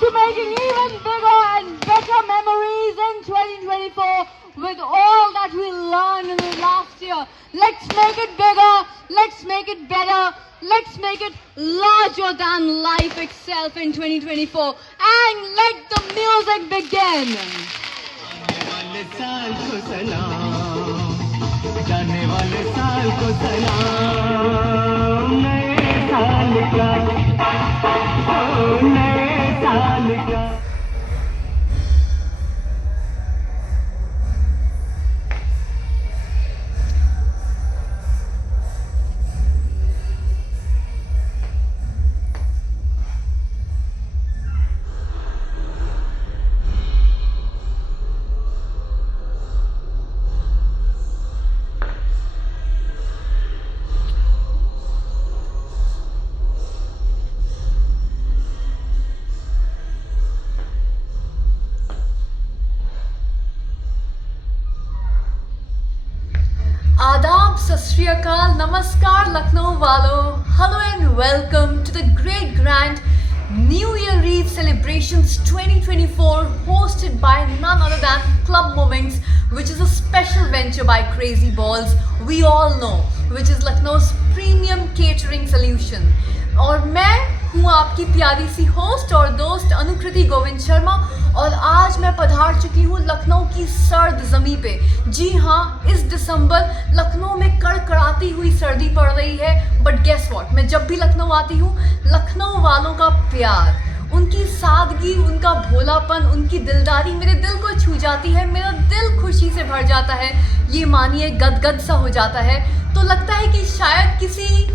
to making even bigger and better memories in 2024 with all that we learned in the last year. Let's make it bigger, let's make it better, let's make it larger than life itself in 2024 and let the music begin. जाने वाले साल को सलाम नए साल का नए साल का आदाब, सत श्री अकाल, नमस्कार लखनऊ वालों. Hello and welcome to the Great Grand New Year Eve Celebrations 2024 hosted by none other than Club Moments, which is a special venture by Crazy Balls, we all know, which is Lucknow's premium catering solution. और मैं हूँ आपकी प्यारी सी host और दोस्त अनुकृति गोविंद शर्मा और आज मैं पधार चुकी हूँ लखनऊ की सर्द ज़मीं पे. जी हाँ, इस दिसंबर लखनऊ में कड़कड़ाती हुई सर्दी पड़ रही है. बट गेस व्हाट, मैं जब भी लखनऊ आती हूँ, लखनऊ वालों का प्यार, उनकी सादगी, उनका भोलापन, उनकी दिलदारी मेरे दिल को छू जाती है. मेरा दिल खुशी से भर जाता है, ये मानिए गदगद सा हो जाता है. तो लगता है कि शायद किसी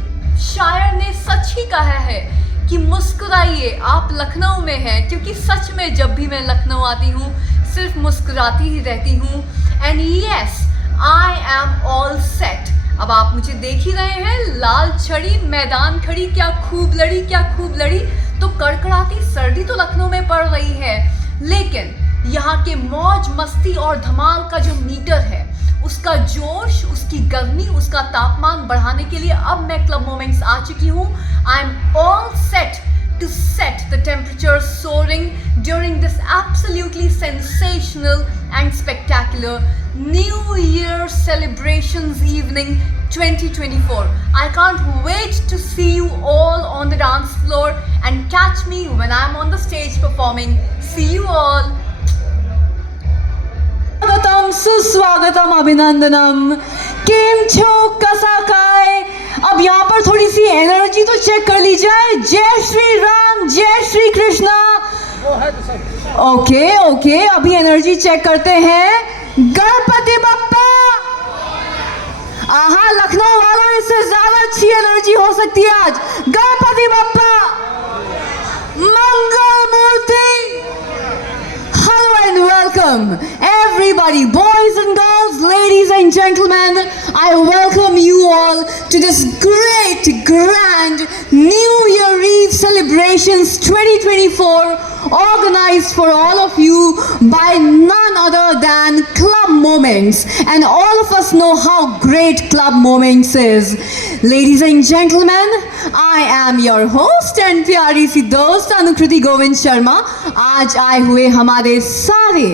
शायर ने सच ही कहा है कि मुस्कुराइए, आप लखनऊ में हैं. क्योंकि सच में जब भी मैं लखनऊ आती हूँ सिर्फ मुस्कुराती ही रहती हूँ. And yes, I am all set. अब आप मुझे देख ही रहे हैं, लाल छड़ी मैदान खड़ी, क्या खूब लड़ी, क्या खूब लड़ी. तो कड़कड़ाती सर्दी तो लखनऊ में पड़ रही है, लेकिन यहाँ के मौज मस्ती और धमाल का जो मीटर है, उसका जोश, उसकी गर्मी, उसका तापमान बढ़ाने के लिए अब मैं क्लब मोमेंट्स आ चुकी हूँ. I am all set to set the temperature soaring during this absolutely sensational and spectacular New Year celebrations evening 2024. I can't wait to see you all on the dance floor and catch me when I'm on the stage performing. See you all. स्वागतम, सुस्वागतम, अभिनंदनम. केम छो, कसा काय. अब यहाँ पर थोड़ी सी energy तो चेक कर ली जाए. जय श्री राम, जय श्री कृष्णा. ओके ओके, अभी एनर्जी चेक करते हैं. गणपति बप्पा. आहा, लखनऊ वालों, इससे ज्यादा अच्छी एनर्जी हो सकती है आज. गणपति बप्पा, मंगल मूर्ति. Hello and welcome everybody, boys and girls, ladies and gentlemen. I welcome you all to this great grand New Year Eve celebrations 2024 organized for all of you by none other than Club Moments, and all of us know how great Club Moments is. Ladies and gentlemen, I am your host and प्यारी सी दोस्त अनुकृति गोविंद शर्मा. आज आए हुए हमारे सारे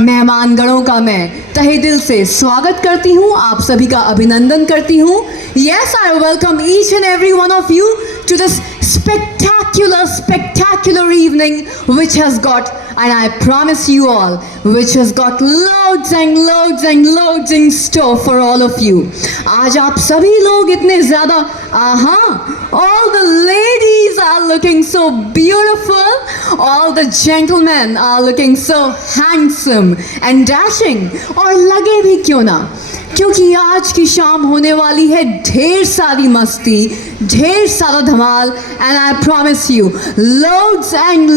मेहमानगणों का मैं तहे दिल से स्वागत करती हूँ, आप सभी का अभिनंदन करती हूँ. Yes, I welcome each and every one of you to this spectacular evening which has got, and I promise you all, which has got loads and loads in store for all of you. आज आप सभी लोग इतने ज़्यादा, all the ladies are looking so beautiful, all the gentlemen are looking so handsome and dashing. और लगे भी क्यों ना, क्योंकि आज की शाम होने वाली है ढेर सारी मस्ती, ढेर सारा धमाल. And I promise you, loads and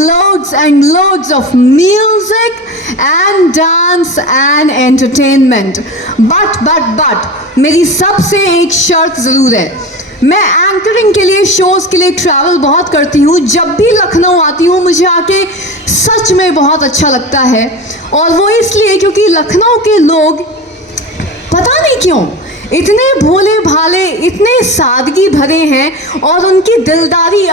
loads of music and dance and entertainment. But मेरी सबसे एक शर्त ज़रूर है. मैं एंकरिंग के लिए, शोज़ के लिए ट्रैवल बहुत करती हूँ. जब भी लखनऊ आती हूँ मुझे आके सच में बहुत अच्छा लगता है. और वो इसलिए क्योंकि लखनऊ के लोग पता नहीं क्यों इतने भोले भाले, इतने सादगी भरे हैं और उनकी दिलदारी,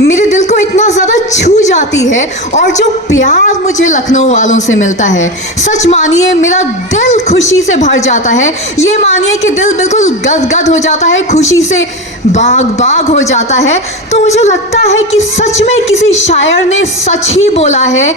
मेरे दिल को इतना ज़्यादा छू जाती है और जो प्यार मुझे लखनऊ वालों से मिलता है, सच मानिए मेरा दिल खुशी से भर जाता है। ये मानिए कि दिल बिल्कुल गदगद हो जाता है, खुशी से बाग बाग हो जाता है। तो मुझे लगता है कि सच में किसी शायर ने सच ही बोला है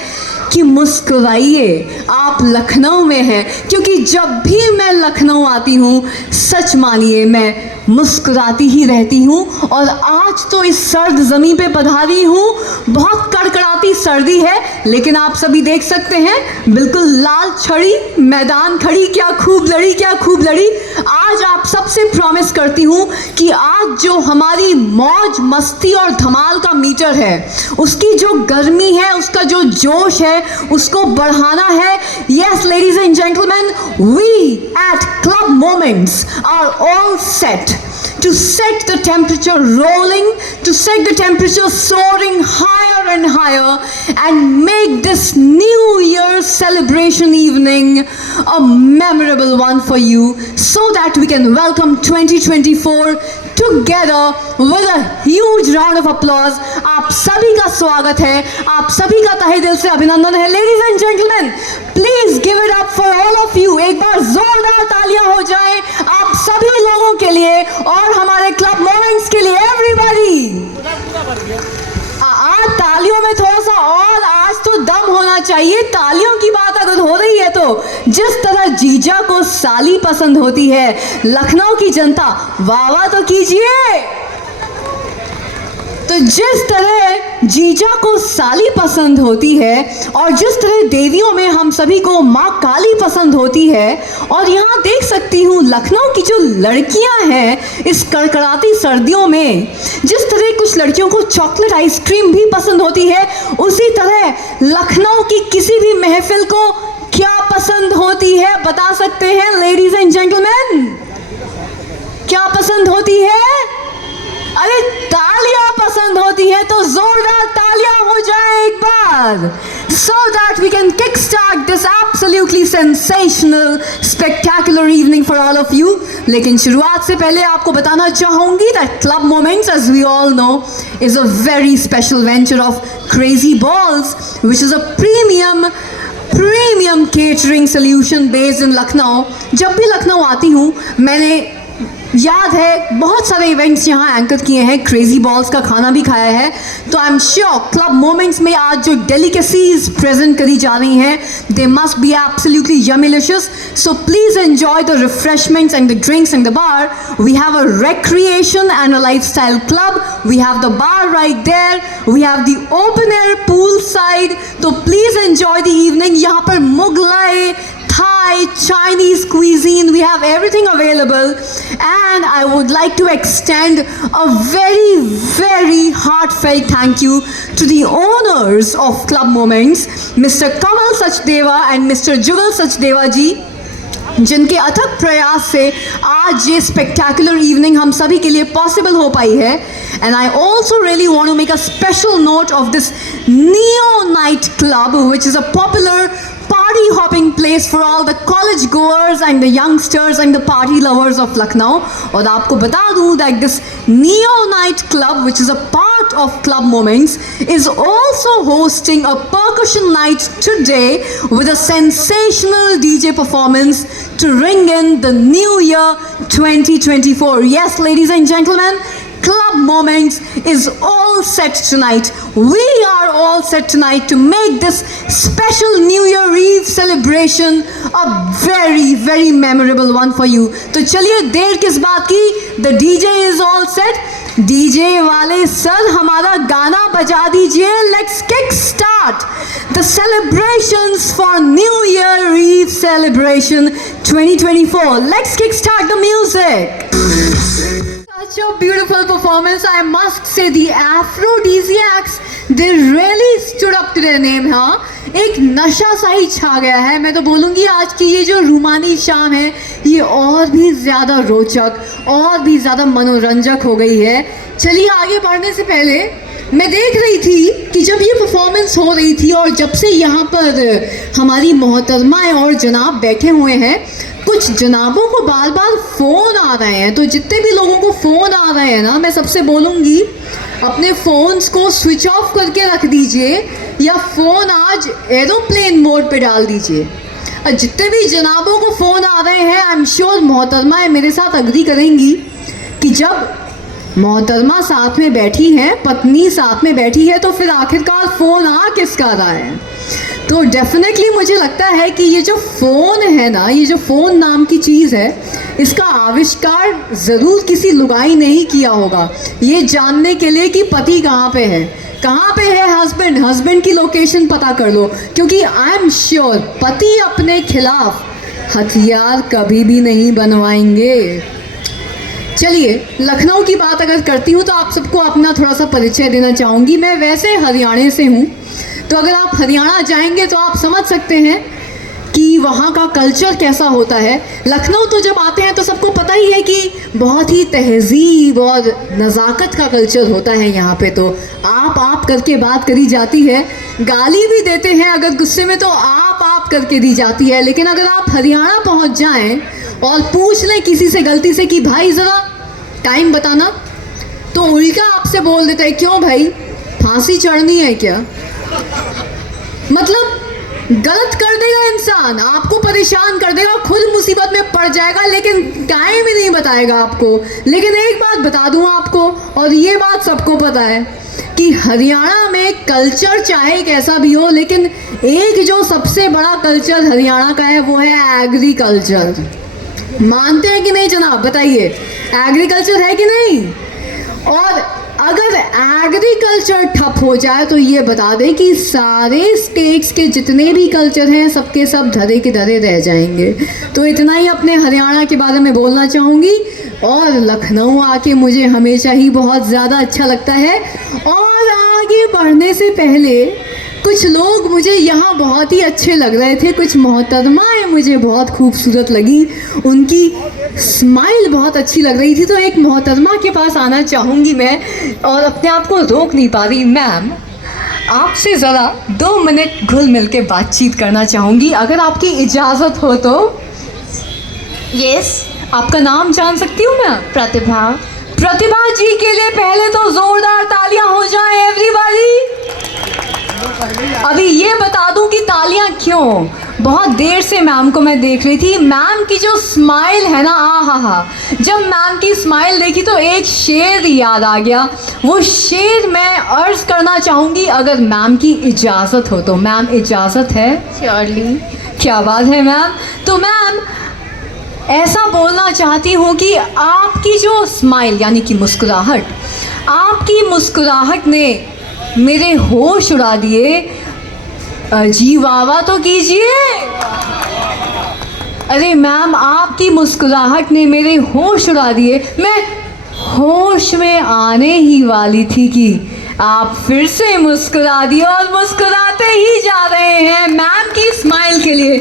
कि मुस्कुराइए, आप लखनऊ में हैं। क्योंकि जब भी मैं लखनऊ आती हूँ, सच मानिए मैं मुस्कुराती ही रहती हूँ। और आज तो इस सर्द ज़मीन पे पधारी हूँ, बहुत कड़कड़ाती सर्दी है, लेकिन आप सभी देख सकते हैं बिल्कुल लाल छड़ी मैदान खड़ी, क्या खूब लड़ी, क्या खूब लड़ी। आज आप सबसे प्रॉमिस करती हूँ कि आज जो हमारी मौज मस्ती और धमाल का मीटर है, उसकी जो गर्मी है, उसका जो जोश है, उसको बढ़ाना है। Yes, ladies and gentlemen, we at Club Moments are all set to set the temperature rolling, to set the temperature soaring higher and higher, and make this New Year celebration evening a memorable one for you, so that we can welcome 2024 together with a huge round of applause. आप सभी का स्वागत है, आप सभी का तहे दिल से अभिनंदन है। Ladies and gentlemen, please give it up for all of you. एक बार जोरदार तालियां हो जाएं आप सभी लोगों के लिए और हमारे क्लब मोमेंट्स के लिए। एवरीबॉडी आज तालियों में थोड़ा सा और आज तो दम होना चाहिए। तालियों की बात अगर हो रही है तो जिस तरह जीजा को साली पसंद होती है, लखनऊ की जनता वाह वाह तो कीजिए। तो जिस तरह जीजा को साली पसंद होती है और जिस तरह देवियों में हम सभी को माँ काली पसंद होती है, और यहाँ देख सकती हूँ लखनऊ की जो लड़कियाँ हैं इस कड़कड़ाती सर्दियों में, जिस तरह कुछ लड़कियों को चॉकलेट आइसक्रीम भी पसंद होती है, उसी तरह लखनऊ की किसी भी महफिल को क्या पसंद होती है बता सकते हैं लेडीज एंड जेंटलमैन? क्या पसंद होती है? अरे तालियां पसंद होती है, तो जोरदार तालियां हो जाए एक बार, so that we can kickstart this absolutely sensational, spectacular evening for all of you. लेकिन शुरुआत से पहले आपको बताना चाहूंगी that Club Moments, as we all know, is a very special venture of Crazy Balls, which is a premium catering solution based in Lucknow. जब भी लखनऊ आती हूँ, मैंने याद है बहुत सारे इवेंट्स यहाँ एंकर किए हैं, क्रेजी बॉल्स का खाना भी खाया है। तो I am sure club moments में आज जो डेलिकेसीज प्रेजेंट करी जा रही हैं, they must be absolutely yummylicious. So please enjoy the refreshments and the drinks in the bar. We have a recreation and a lifestyle club. We have the bar right there. We have the open air pool side. तो please enjoy the evening. यहाँ पर Mughlai, Thai, Chinese cuisine, we have everything available. And I would like to extend a very heartfelt thank you to the owners of Club Moments, Mr. Kamal Sachdeva and Mr. Jugal Sachdeva ji, जिनके अथक प्रयास से आज ये spectacular evening हम सभी के लिए पॉसिबल हो पाई है। And I also really want to make a special note of this neo night club, which is a popular party hopping place for all the college goers and the youngsters and the party lovers of Lucknow. और आपको बता दूँ that this Neo Night Club, which is a part of Club Moments, is also hosting a percussion night today with a sensational DJ performance to ring in the new year 2024. Yes, ladies and gentlemen, Club Moments is all set tonight. We are all set tonight to make this special New Year Eve celebration a very memorable one for you. तो चलिए देर किस बात की, the DJ is all set. DJ वाले sir हमारा गाना बजा दीजिए. Let's kick start the celebrations for New Year Eve celebration 2024. Let's kick start the music. Such a beautiful performance, I must say. The aphrodisiacs, they really stood up to their name. हाँ, एक नशा सा ही छा गया है। मैं तो बोलूँगी आज की ये जो रूमानी शाम है, ये और भी ज़्यादा रोचक और भी ज़्यादा मनोरंजक हो गई है। चलिए आगे बढ़ने से पहले मैं देख रही थी कि जब ये परफॉर्मेंस हो रही थी और जब से यहाँ पर हमारी मोहतरमाएँ और जनाब बैठे हुए हैं, कुछ जनाबों को बार बार फ़ोन आ रहे हैं। तो जितने भी लोगों को फ़ोन आ रहे हैं ना, मैं सबसे बोलूँगी अपने फ़ोन्स को स्विच ऑफ करके रख दीजिए या फ़ोन आज एरोप्लेन मोड पे डाल दीजिए। और जितने भी जनाबों को फ़ोन आ रहे हैं, आई एम श्योर मोहतरमा मेरे साथ अग्री करेंगी कि जब मोहतरमा साथ में बैठी हैं, पत्नी साथ में बैठी है, तो फिर आखिरकार फ़ोन आ किसका रहा है। तो डेफिनेटली मुझे लगता है कि ये जो फ़ोन है ना, ये जो फ़ोन नाम की चीज़ है, इसका आविष्कार ज़रूर किसी लुगाई ने ही किया होगा, ये जानने के लिए कि पति कहाँ पे है, कहाँ पे है हस्बैंड की लोकेशन पता कर लो, क्योंकि आई एम श्योर पति अपने खिलाफ हथियार कभी भी नहीं बनवाएंगे। चलिए, लखनऊ की बात अगर करती हूँ तो आप सबको अपना थोड़ा सा परिचय देना चाहूँगी। मैं वैसे हरियाणा से हूँ, तो अगर आप हरियाणा जाएंगे तो आप समझ सकते हैं कि वहाँ का कल्चर कैसा होता है। लखनऊ तो जब आते हैं तो सबको पता ही है कि बहुत ही तहज़ीब और नज़ाकत का कल्चर होता है यहाँ पे। तो आप करके बात करी जाती है, गाली भी देते हैं अगर गुस्से में तो आप करके दी जाती है। लेकिन अगर आप हरियाणा पहुँच जाएं और पूछ लें किसी से गलती से कि भाई ज़रा टाइम बताना, तो उल्टा आपसे बोल देता है, क्यों भाई फांसी चढ़नी है क्या। मतलब गलत कर देगा इंसान, आपको परेशान कर देगा, खुद मुसीबत में पड़ जाएगा, लेकिन टाइम ही नहीं बताएगा आपको। लेकिन एक बात बता दूं आपको, और ये बात सबको पता है कि हरियाणा में कल्चर चाहे कैसा भी हो, लेकिन एक जो सबसे बड़ा कल्चर हरियाणा का है वो है एग्रीकल्चर। मानते हैं कि नहीं जनाब, बताइए, एग्रीकल्चर है कि नहीं। और अगर एग्रीकल्चर ठप हो जाए तो ये बता दें कि सारे स्टेट्स के जितने भी कल्चर हैं सबके सब धरे के धरे रह जाएंगे। तो इतना ही अपने हरियाणा के बारे में बोलना चाहूँगी। और लखनऊ आके मुझे हमेशा ही बहुत ज़्यादा अच्छा लगता है। और आगे बढ़ने से पहले कुछ लोग मुझे यहाँ बहुत ही अच्छे लग रहे थे, कुछ मोहतरमाएँ मुझे बहुत खूबसूरत लगी, उनकी स्माइल बहुत अच्छी लग रही थी। तो एक मोहतरमा के पास आना चाहूँगी मैं, और अपने आप को रोक नहीं पा रही। मैम, आपसे ज़रा 2 मिनट घुल मिल के बातचीत करना चाहूँगी, अगर आपकी इजाज़त हो तो। यस, आपका नाम जान सकती हूँ मैं? प्रतिभा। प्रतिभा जी के लिए पहले तो ज़ोरदार तालियां हो जाएं एवरीबॉडी। अभी ये बता दूं कि तालियां क्यों, बहुत देर से मैम को मैं देख रही थी। मैम की जो स्माइल है ना, हा, जब मैम की स्माइल देखी तो एक शेर याद आ गया। वो शेर मैं अर्ज करना चाहूँगी अगर मैम की इजाज़त हो तो। मैम, इजाज़त है? श्योरली। क्या बात है मैम। तो मैम, ऐसा बोलना चाहती हूँ कि आपकी जो स्माइल यानी कि मुस्कुराहट, आपकी मुस्कुराहट ने मेरे होश उड़ा दिए। जी वाह तो कीजिए। अरे मैम, आपकी मुस्कुराहट ने मेरे होश उड़ा दिए। मैं होश में आने ही वाली थी कि आप फिर से मुस्कुरा दिए, और मुस्कुराते ही जा रहे हैं मैम की स्माइल के लिए।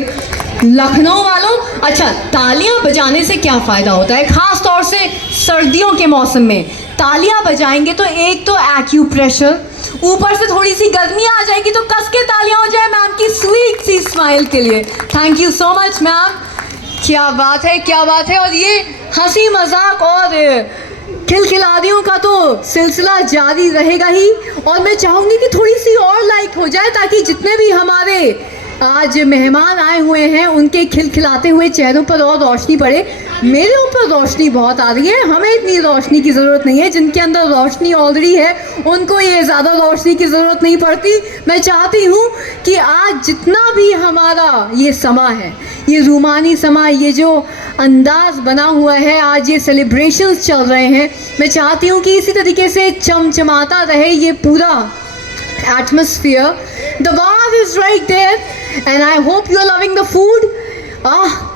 लखनऊ वालों, अच्छा, तालियां बजाने से क्या फ़ायदा होता है, ख़ास तौर से सर्दियों के मौसम में। तालियां बजाएंगे तो एक तो एक्यूप्रेशर, ऊपर से थोड़ी सी गर्मी आ जाएगी, तो कस के तालियां हो जाए मैम की स्वीट सी स्माइल के लिए। Thank you so much ma'am. क्या बात है, क्या बात है। और ये हंसी मजाक और खिलखिलारियों का तो सिलसिला जारी रहेगा ही। और मैं चाहूँगी कि थोड़ी सी और लाइट हो जाए, ताकि जितने भी हमारे आज मेहमान आए हुए हैं उनके खिलखिलाते हुए चेहरों पर और रोशनी पड़े। मेरे ऊपर रोशनी बहुत आ रही है, हमें इतनी रोशनी की ज़रूरत नहीं है। जिनके अंदर रोशनी ऑलरेडी है उनको ये ज़्यादा रोशनी की ज़रूरत नहीं पड़ती। मैं चाहती हूँ कि आज जितना भी हमारा ये समा है, ये रूमानी समा, ये जो अंदाज़ बना हुआ है, आज ये सेलिब्रेशंस चल रहे हैं, मैं चाहती हूँ कि इसी तरीके से चमचमाता रहे ये पूरा atmosphere. The bar is right there, and I hope you are loving the food.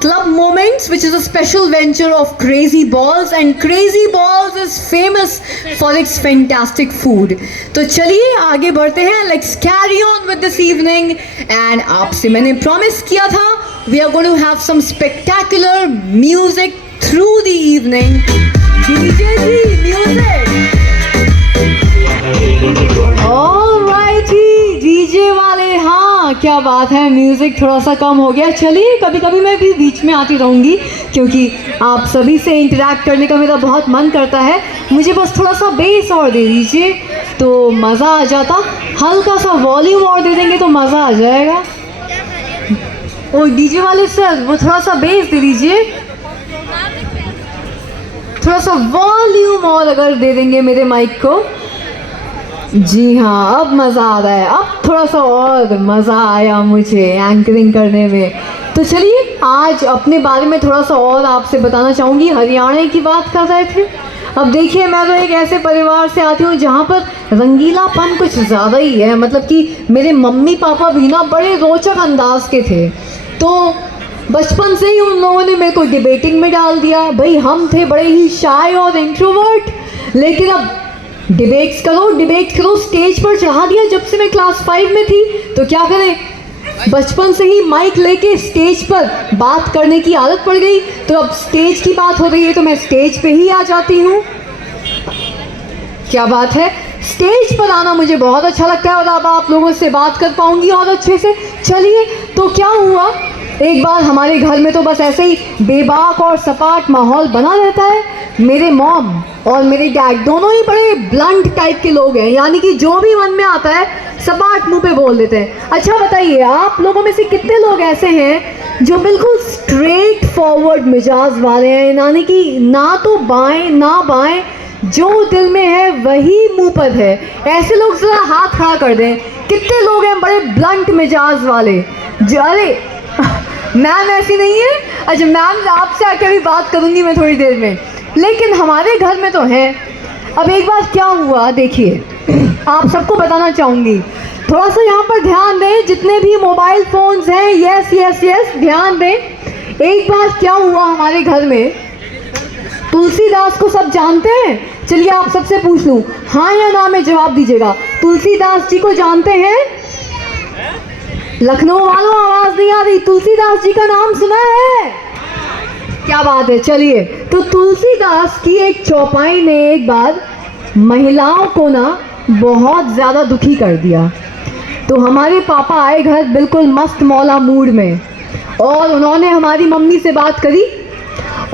Club Moments, which is a special venture of Crazy Balls, and Crazy Balls is famous for its fantastic food. तो चलिए आगे बढ़ते हैं. Let's carry on with this evening. And आपसे मैंने promise किया था, we are going to have some spectacular music through the evening. DJ ji, music. Alrighty, DJ वाले, हाँ, क्या बात है, म्यूज़िक थोड़ा सा कम हो गया। चलिए, कभी कभी मैं भी बीच में आती रहूँगी क्योंकि आप सभी से इंटरेक्ट करने का मेरा बहुत मन करता है। मुझे बस थोड़ा सा बेस और दे दीजिए तो मज़ा आ जाता। हल्का सा वॉल्यूम और दे देंगे तो मज़ा आ जाएगा। ओ डीजे वाले सर, वो थोड़ा सा बेस दे दीजिए, थोड़ा सा वॉल्यूम और अगर दे देंगे मेरे माइक को। जी हाँ, अब मज़ा आ रहा है, अब थोड़ा सा और मज़ा आया मुझे एंकरिंग करने में। तो चलिए, आज अपने बारे में थोड़ा सा और आपसे बताना चाहूँगी। हरियाणा की बात कर रहे थे। अब देखिए, मैं तो एक ऐसे परिवार से आती हूँ जहाँ पर रंगीलापन कुछ ज़्यादा ही है। मतलब कि मेरे मम्मी पापा भी ना बड़े रोचक अंदाज के थे। तो बचपन से ही उन लोगों ने मेरे को डिबेटिंग में डाल दिया। भाई, हम थे बड़े ही शाय और इंट्रोवर्ट, लेकिन अब डिबेट्स करो, स्टेज पर चढ़ा दिया। जब से मैं क्लास 5 में थी तो क्या करें, बचपन से ही माइक लेके स्टेज पर बात करने की आदत पड़ गई। तो अब स्टेज की बात हो रही है तो मैं स्टेज पे ही आ जाती हूँ। क्या बात है, स्टेज पर आना मुझे बहुत अच्छा लगता है और अब आप लोगों से बात कर पाऊंगी और अच्छे से। चलिए, तो क्या हुआ, एक बार हमारे घर में तो बस ऐसे ही बेबाक और सपाट माहौल बना रहता है। मेरे मॉम और मेरे डैड दोनों ही बड़े ब्लंट टाइप के लोग हैं, यानी कि जो भी मन में आता है सपाट मुंह पे बोल देते हैं। अच्छा बताइए, आप लोगों में से कितने लोग ऐसे हैं जो बिल्कुल स्ट्रेट फॉरवर्ड मिजाज वाले हैं, यानी कि ना तो बाएं ना बाएं, जो दिल में है वही मुंह पर है। ऐसे लोग जरा हाथ खड़ा कर दें। कितने लोग हैं बड़े ब्लंट मिजाज वाले? अरे मैम ऐसी नहीं है। अच्छा मैम, आपसे आके भी बात करूंगी मैं थोड़ी देर में, लेकिन हमारे घर में तो है। अब एक बार क्या हुआ, देखिए, आप सबको बताना चाहूँगी। थोड़ा सा यहाँ पर ध्यान दें, जितने भी मोबाइल फ़ोन्स हैं, यस यस यस ध्यान दें। एक बार क्या हुआ हमारे घर में, तुलसीदास को सब जानते हैं? चलिए आप सबसे पूछ लूँ, हाँ या ना में जवाब दीजिएगा। तुलसीदास जी को जानते हैं? लखनऊ वालों, आवाज़ नहीं आ रही। तुलसीदास जी का नाम सुना है? क्या बात है। चलिए, तो तुलसीदास की एक चौपाई ने एक बार महिलाओं को ना बहुत ज़्यादा दुखी कर दिया। तो हमारे पापा आए घर बिल्कुल मस्त मौला मूड में, और उन्होंने हमारी मम्मी से बात करी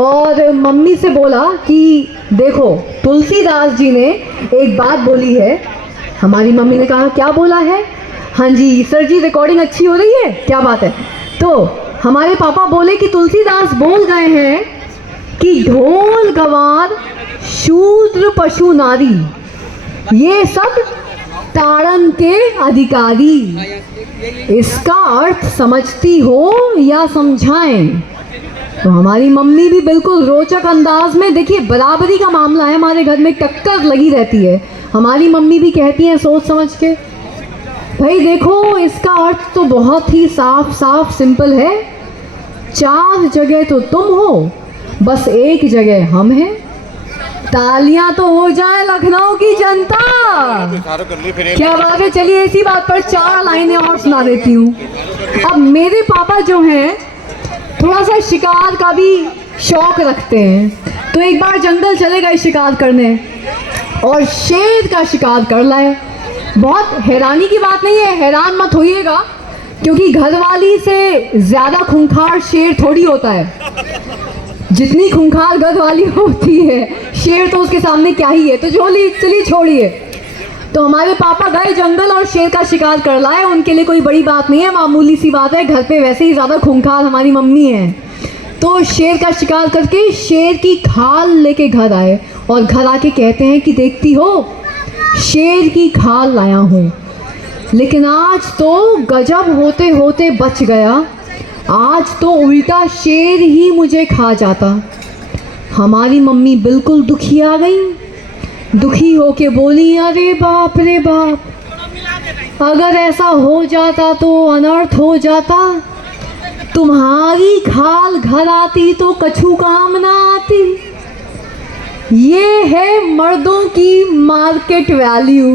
और मम्मी से बोला कि देखो, तुलसीदास जी ने एक बात बोली है। हमारी मम्मी ने कहा, क्या बोला है? हाँ जी सर जी, रिकॉर्डिंग अच्छी हो रही है, क्या बात है। तो हमारे पापा बोले कि तुलसीदास बोल गए हैं कि ढोल गवार शूद्र पशु नारी, ये सब ताड़न के अधिकारी। इसका अर्थ समझती हो या समझाएं? तो हमारी मम्मी भी बिल्कुल रोचक अंदाज में, देखिए बराबरी का मामला है हमारे घर में, टक्कर लगी रहती है। हमारी मम्मी भी कहती हैं सोच समझ के, भाई देखो, इसका अर्थ तो बहुत ही साफ साफ सिंपल है। 4 जगह तो तुम हो, बस एक जगह हम हैं। तालियां तो हो जाए लखनऊ की जनता। क्या बात है। चलिए, इसी बात पर 4 लाइनें और सुना देती हूँ। अब मेरे पापा जो हैं थोड़ा सा शिकार का भी शौक रखते हैं, तो एक बार जंगल चले गए शिकार करने और शेर का शिकार कर लाए। बहुत हैरानी की बात नहीं है, हैरान मत होइएगा, क्योंकि घरवाली से ज़्यादा खूंखार शेर थोड़ी होता है। जितनी खूंखार घरवाली होती है, शेर तो उसके सामने क्या ही है। तो चलिए छोड़िए। तो हमारे पापा गए जंगल और शेर का शिकार कर लाए। उनके लिए कोई बड़ी बात नहीं है, मामूली सी बात है। घर पे वैसे ही ज़्यादा खूंखार हमारी मम्मी है। तो शेर का शिकार करके शेर की खाल लेके घर आए और घर आके कहते हैं कि देखती हो, शेर की खाल लाया हूँ। लेकिन आज तो गजब होते होते बच गया। आज तो उल्टा शेर ही मुझे खा जाता। हमारी मम्मी बिल्कुल दुखी आ गई। दुखी होके बोली, अरे बाप रे बाप, अगर ऐसा हो जाता तो अनर्थ हो जाता। तुम्हारी खाल घर आती तो कछू काम ना आती। ये है मर्दों की मार्केट वैल्यू।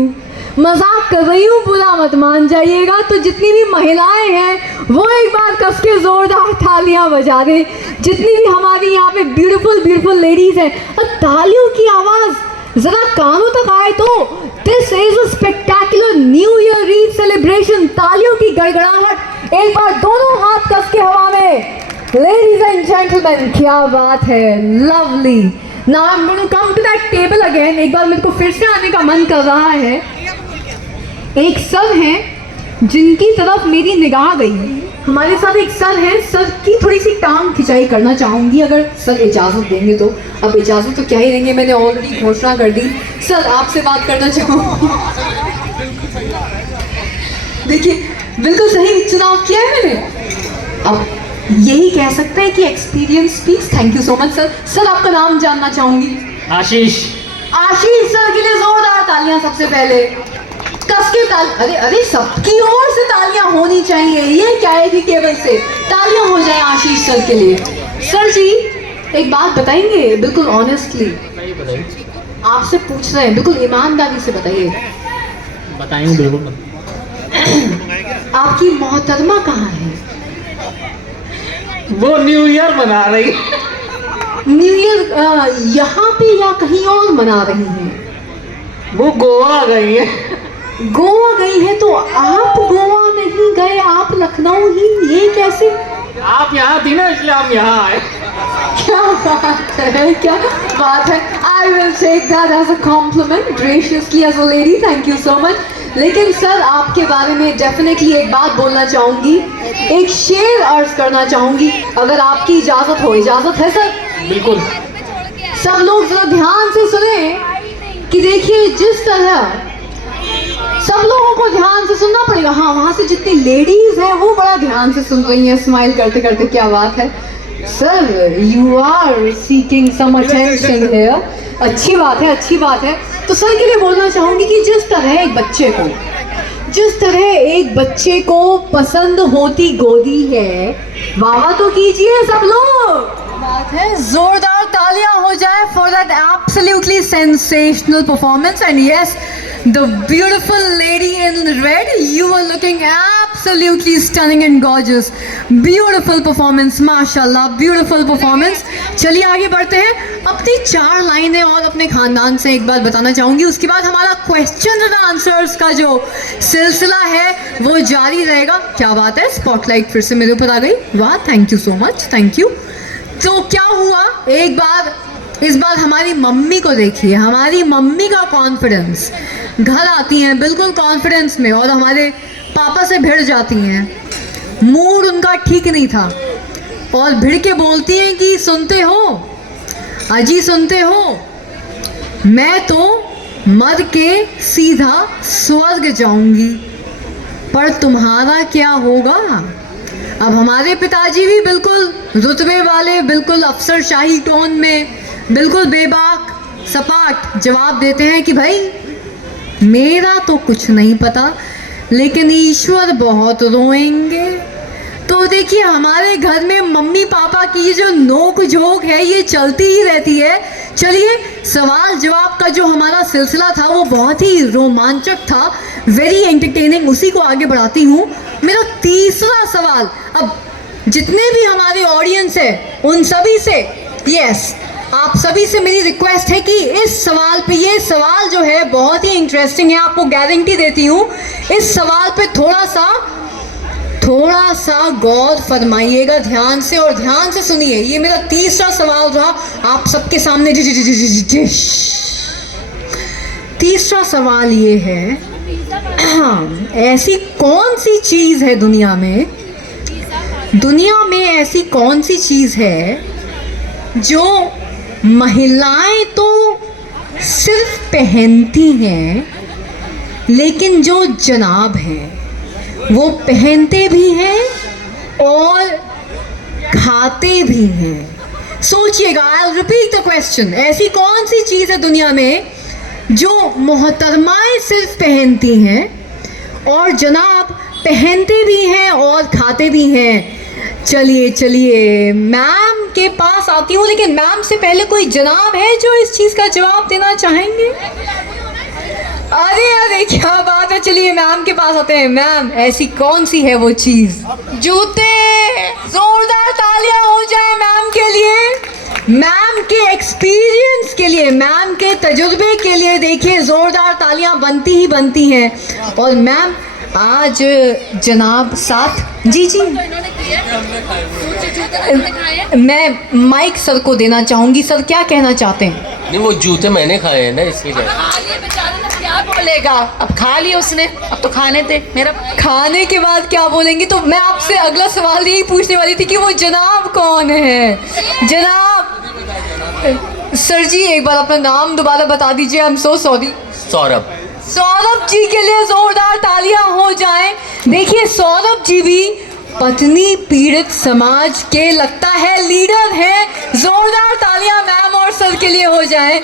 मजाक कर रही हूँ, बुरा मत मान जाइएगा। तो जितनी भी महिलाएं हैं वो एक बार कस के जोरदार तालियां बजा दें। जितनी भी हमारी यहाँ पे ब्यूटीफुल लेडीज हैं, तालियों की आवाज़ ज़रा कानों तक आए तो this is a spectacular new year eve celebration. तालियों की गड़गड़ाहट एक बार दोनों हाथ कस के हवा में। Ladies and gentlemen, क्या बात है, lovely. Now I'm going to come to that table again. एक बार मेरे को फिर से आने का मन कर रहा है। एक सर हैं जिनकी तरफ मेरी निगाह गई। हमारे साथ एक सर हैं, सर की थोड़ी सी टांग खिंचाई करना चाहूँगी अगर सर इजाज़त देंगे तो। अब इजाज़त तो क्या ही देंगे, मैंने ऑलरेडी घोषणा कर दी। सर आपसे बात करना चाहूँगी। देखिए बिल्कुल सही चुनाव किया है मैंने। अब यही कह सकते हैं कि experience speaks. Thank you so much sir. Sir आपका नाम जानना चाहूँगी। आशीष। आशीष सर के लिए जोरदार तालियां सबसे पहले। कस के अरे अरे सबकी ओर से तालियां होनी चाहिए, ये क्या है कि केवल से तालियां हो जाए आशीष सर के लिए। सर जी एक बात बताएंगे बिल्कुल ऑनेस्टली, आपसे पूछ रहे हैं, बिल्कुल ईमानदारी से बताइए। बताएंगे बिल्कुल। आपकी मोहतरमा कहाँ है? वो न्यू ईयर मना रही। न्यू ईयर यहाँ पे या कहीं और मना रही हैं? वो गोवा गई है। गोवा गई है तो आप गोवा नहीं गए, आप लखनऊ ही, ये कैसे? आप यहाँ थी ना इसलिए हम यहाँ आए। क्या बात है, क्या बात है। I will take that as a compliment graciously as a lady, thank you so much. लेकिन सर आपके बारे में डेफिनेटली एक बात बोलना चाहूँगी, एक शेर अर्ज करना चाहूँगी अगर आपकी इजाज़त हो। इजाज़त है सर? बिल्कुल। सब लोग जरा ध्यान से सुने कि देखिए जिस तरह सब लोगों को ध्यान से सुनना पड़ेगा। हाँ वहाँ से जितनी लेडीज हैं वो बड़ा ध्यान से सुन रही हैं, स्माइल करते करते। क्या बात है sir, you are seeking some attention here. अच्छी बात है, अच्छी बात है। तो सर के लिए बोलना चाहूँगी कि जिस तरह एक बच्चे को पसंद होती गोदी है, वाह तो कीजिए सब लोग। बात है, जोरदार तालियां हो जाए for that absolutely sensational performance. And yes, the beautiful lady in red, you were looking absolutely stunning and gorgeous. Beautiful performance, mashallah, beautiful performance. चलिए आगे बढ़ते हैं। अपनी 4 लाइनें और अपने खानदान से एक बात बताना चाहूँगी, उसके बाद हमारा क्वेश्चन एंड आंसर्स का जो सिलसिला है वो जारी रहेगा। क्या बात है, स्पॉटलाइट फिर से मेरे ऊपर आ गई, वाह, thank you so much, thank you. तो क्या हुआ, एक बार इस बार हमारी मम्मी को देखिए, हमारी मम्मी का कॉन्फिडेंस। घर आती हैं बिल्कुल कॉन्फिडेंस में और हमारे पापा से भिड़ जाती हैं। मूड उनका ठीक नहीं था और भिड़ के बोलती हैं कि सुनते हो अजी, सुनते हो, मैं तो मर के सीधा स्वर्ग जाऊंगी, पर तुम्हारा क्या होगा। अब हमारे पिताजी भी बिल्कुल रुतबे वाले, बिल्कुल अफसरशाही टोन में, बिल्कुल बेबाक सपाट जवाब देते हैं कि भाई मेरा तो कुछ नहीं पता, लेकिन ईश्वर बहुत रोएंगे। तो देखिए हमारे घर में मम्मी पापा की ये जो नोक झोंक है ये चलती ही रहती है। चलिए सवाल जवाब का जो हमारा सिलसिला था वो बहुत ही रोमांचक था, वेरी एंटरटेनिंग, उसी को आगे बढ़ाती हूँ। मेरा तीसरा सवाल, अब जितने भी हमारे ऑडियंस है उन सभी से, यस, आप सभी से मेरी रिक्वेस्ट है कि इस सवाल पे, ये सवाल जो है बहुत ही इंटरेस्टिंग है, आपको गारंटी देती हूँ, इस सवाल पे थोड़ा सा गौर फरमाइएगा ध्यान से, और ध्यान से सुनिए। ये मेरा तीसरा सवाल रहा आप सबके सामने। तीसरा सवाल ये है, ऐसी कौन सी चीज़ है दुनिया में ऐसी कौन सी चीज़ है जो महिलाएं तो सिर्फ पहनती हैं, लेकिन जो जनाब हैं वो पहनते भी हैं और खाते भी हैं। सोचिएगा, आई रिपीट द क्वेश्चन, ऐसी कौन सी चीज़ है दुनिया में जो मोहतरमाएं सिर्फ पहनती हैं और जनाब पहनते भी हैं और खाते भी हैं। चलिए मैम के पास आती हूँ, लेकिन मैम से पहले कोई जनाब है जो इस चीज़ का जवाब देना चाहेंगे? अरे क्या बात है, चलिए मैम के पास आते हैं। मैम ऐसी कौन सी है वो चीज़? जूते, जोरदार तालियां हो जाए मैम के लिए, मैम के एक्सपीरियंस के लिए, मैम के तजुर्बे के लिए। देखिए जोरदार तालियां बनती ही बनती हैं। और मैम आज जनाब साथ जी जी मैं माइक सर को देना चाहूँगी। सर क्या कहना चाहते हैं? नहीं, वो जूते मैंने खाए हैं ना, इसलिए क्या क्या बोलेगा? अब खा लिया उसने, अब तो खाने दे मेरा। खाने के बाद क्या बोलेंगे? तो मैं आपसे अगला सवाल यही पूछने वाली थी कि वो जनाब कौन है? जनाब सर जी एक बार अपना नाम दोबारा बता दीजिए। I am so sorry. Saurabh. Saurabh ji के लिए जोरदार तालियां हो जाएं। देखिए सौरभ जी भी पत्नी पीड़ित समाज के लगता है लीडर हैं। जोरदार तालियां मैम और सर के लिए हो जाएं।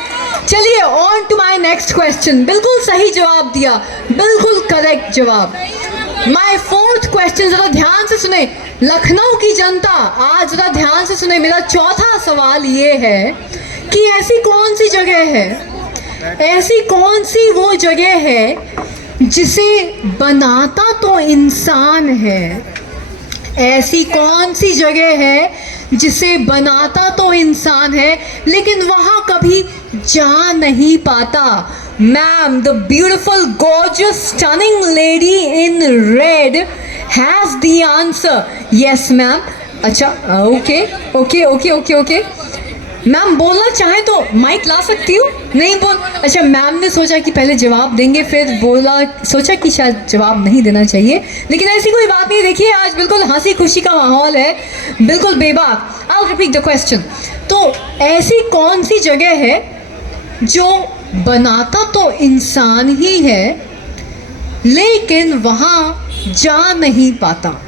चलिए on to my next question. बिल्कुल सही जवाब दिया, बिल्कुल करेक्ट जवाब। माय फोर्थ क्वेश्चन, जरा ध्यान से सुने लखनऊ की जनता, आज जरा ध्यान से सुने। मेरा चौथा सवाल ये है कि ऐसी कौन सी जगह है, ऐसी कौन सी वो जगह है जिसे बनाता तो इंसान है? ऐसी कौन सी जगह है जिसे बनाता तो इंसान है लेकिन वहाँ कभी जा नहीं पाता? Ma'am, the beautiful gorgeous stunning lady in red has the answer. Yes ma'am. अच्छा okay okay okay okay okay ma'am, बोलना चाहें तो माइक ला सकती हूँ? नहीं बोल। अच्छा मैम ने सोचा कि पहले जवाब देंगे फिर बोला, सोचा कि शायद जवाब नहीं देना चाहिए, लेकिन ऐसी कोई बात नहीं। देखिए आज बिल्कुल हंसी खुशी का माहौल है, बिल्कुल बेबाक। I will repeat the question. तो ऐसी कौन सी जगह है जो बनाता तो इंसान ही है लेकिन वहाँ जा नहीं पाता?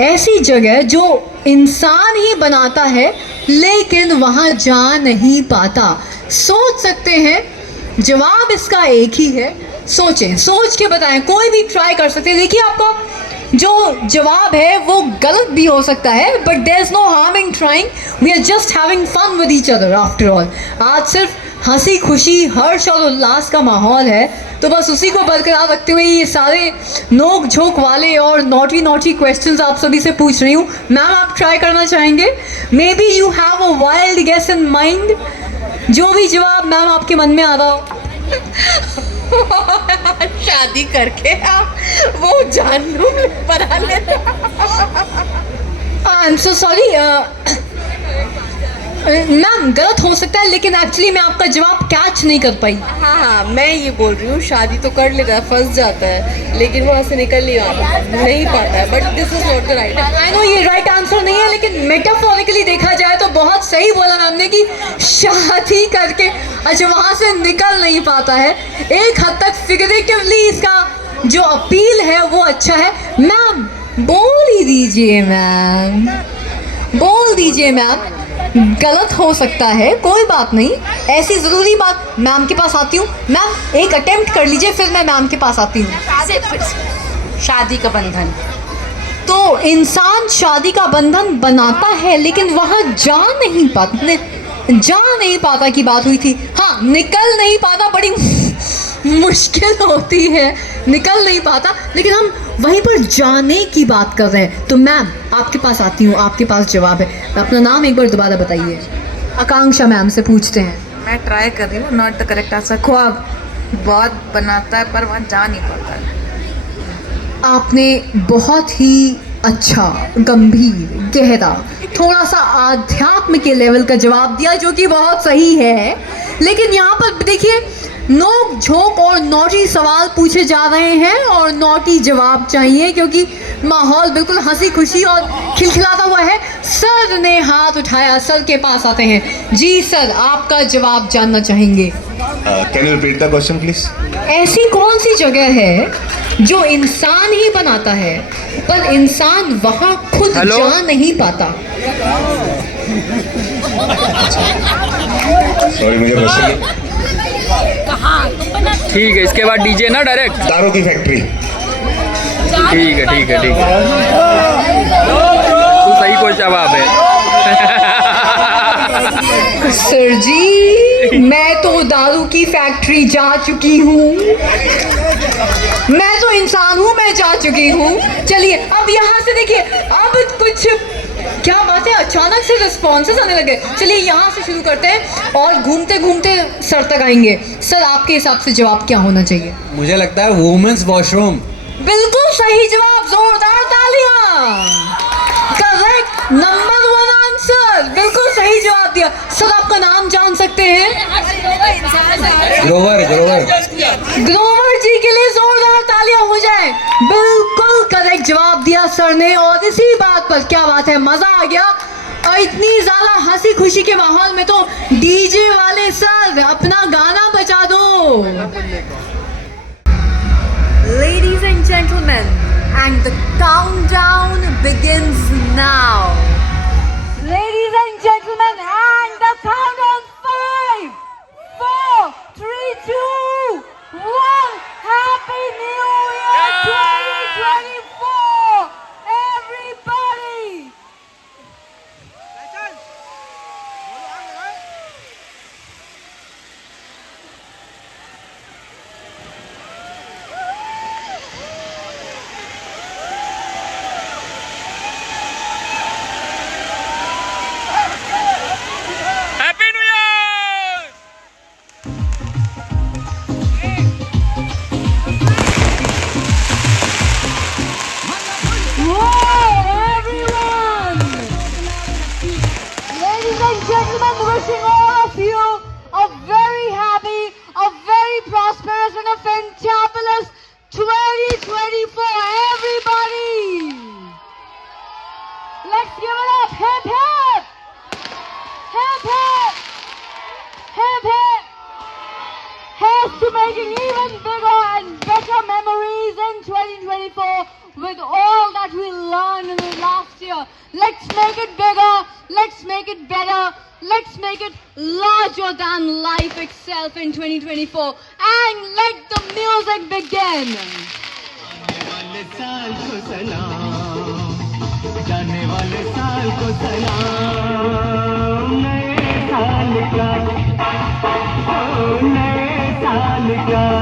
ऐसी जगह जो इंसान ही बनाता है लेकिन वहाँ जा नहीं पाता। सोच सकते हैं, जवाब इसका एक ही है। सोचें, सोच के बताएं, कोई भी ट्राई कर सकते हैं। देखिए आपका जो जवाब है वो गलत भी हो सकता है, but there is no harm in trying. We are just having fun with each other after all. आज सिर्फ हंसी खुशी हर्ष और उल्लास का माहौल है, तो बस उसी को बरकरार रखते हुए ये सारे नोक झोंक वाले और नॉटी नॉटी क्वेश्चंस आप सभी से पूछ रही हूँ। मैम आप ट्राई करना चाहेंगे? Maybe you have a wild guess in mind. जो भी जवाब मैम आपके मन में आ रहा हो। शादी करके आप वो जानू बना लेते। आई एम सो सॉरी मैम, गलत हो सकता है लेकिन एक्चुअली मैं आपका जवाब कैच नहीं कर पाई। हाँ हाँ, मैं ये बोल रही हूँ शादी तो कर लेता है, फंस जाता है लेकिन वहाँ से निकल नहीं पाता है। But this is not the right. I know ये राइट आंसर नहीं है, लेकिन मेटाफोरिकली देखा जाए तो बहुत सही बोला हमने कि शादी करके अच्छा वहाँ से निकल नहीं पाता है। एक हद तक फिगरेटिवली इसका जो अपील है वो अच्छा है। मैम बोल ही दीजिए, मैम बोल दीजिए। मैम गलत हो सकता है, कोई बात नहीं, ऐसी ज़रूरी बात। मैम के पास आती हूँ। मैम एक अटेम्प्ट कर लीजिए फिर मैं मैम के पास आती हूँ। शादी का बंधन। तो इंसान शादी का बंधन बनाता है लेकिन वहाँ जा नहीं पाता की बात हुई थी। हाँ, निकल नहीं पाता बड़ी मुश्किल होती है, निकल नहीं पाता, लेकिन हम वहीं पर जाने की बात कर रहे हैं। तो मैम आपके पास आती हूँ, आपके पास जवाब है। अपना नाम एक बार दोबारा बताइए। आकांक्षा मैम से पूछते हैं। मैं ट्राई कर रही हूँ, नॉट द करेक्ट आंसर। ख्वाब बहुत बनाता है पर वहाँ जा नहीं पाता है। आपने बहुत ही अच्छा, गंभीर, गहरा, थोड़ा सा आध्यात्म के लेवल का जवाब दिया जो कि बहुत सही है। लेकिन यहाँ पर देखिए नोक झोंक और नोटी सवाल पूछे जा रहे हैं और नोटी जवाब चाहिए क्योंकि माहौल बिल्कुल हंसी खुशी और खिलखिलाता हुआ है। सर ने हाथ उठाया, सर के पास आते हैं। जी सर, आपका जवाब जानना चाहेंगे। Can you repeat the question please? ऐसी कौन सी जगह है जो इंसान ही बनाता है पर इंसान वहाँ खुद जा नहीं पाता? सॉरी, मुझे क्वेश्चन। ठीक है, इसके बाद डीजे ना डायरेक्ट। दारू की फैक्ट्री। ठीक है ठीक है ठीक है, तू सही को जवाब है। सर जी मैं तो दारू की फैक्ट्री जा चुकी हूँ। मैं तो इंसान हूँ, मैं जा चुकी हूँ। चलिए अब यहाँ से देखिए, अब कुछ क्या बात है, अचानक से रिस्पॉन्सेस आने लगे। चलिए यहाँ से शुरू करते हैं और घूमते घूमते सर तक आएंगे। सर आपके हिसाब से जवाब क्या होना चाहिए? मुझे लगता है वुमेन्स वॉशरूम। बिल्कुल सही जवाब, जोरदार तालियां। करेक्ट, नंबर 1 आंसर, बिल्कुल सही जवाब दिया। सर आपका नाम जान सकते हैं? ग्रोवर ग्रोवर ग्रोवर जी के लिए जोरदार तालियां हो जाए। बिल्कुल करेक्ट जवाब दिया सर ने, और इसी बात पर क्या बात है, मजा आ गया। और इतनी ज्यादा हंसी खुशी के माहौल में तो डीजे वाले सर अपना गाना बजा दो। Ladies and gentlemen, and the countdown begins now. Ladies and gentlemen, and the countdown 5, 4, 3, 2, 1. Happy New Year 2024, everybody! Happy new year. Whoa, everyone! Ladies and gentlemen, wishing all of you a very happy, a very prosperous and a fantabulous 2024, everybody! Let's give it up! Hip hip! Hip hip! Hip hip! Here's to making even bigger and better memories in 2024 with all that we learned in the last year. Let's make it bigger, let's make it better, let's make it larger than life itself in 2024. And let the music begin. वाले साल को सलाम, जाने वाले साल को सलाम, नए साल का, ओ नए साल का।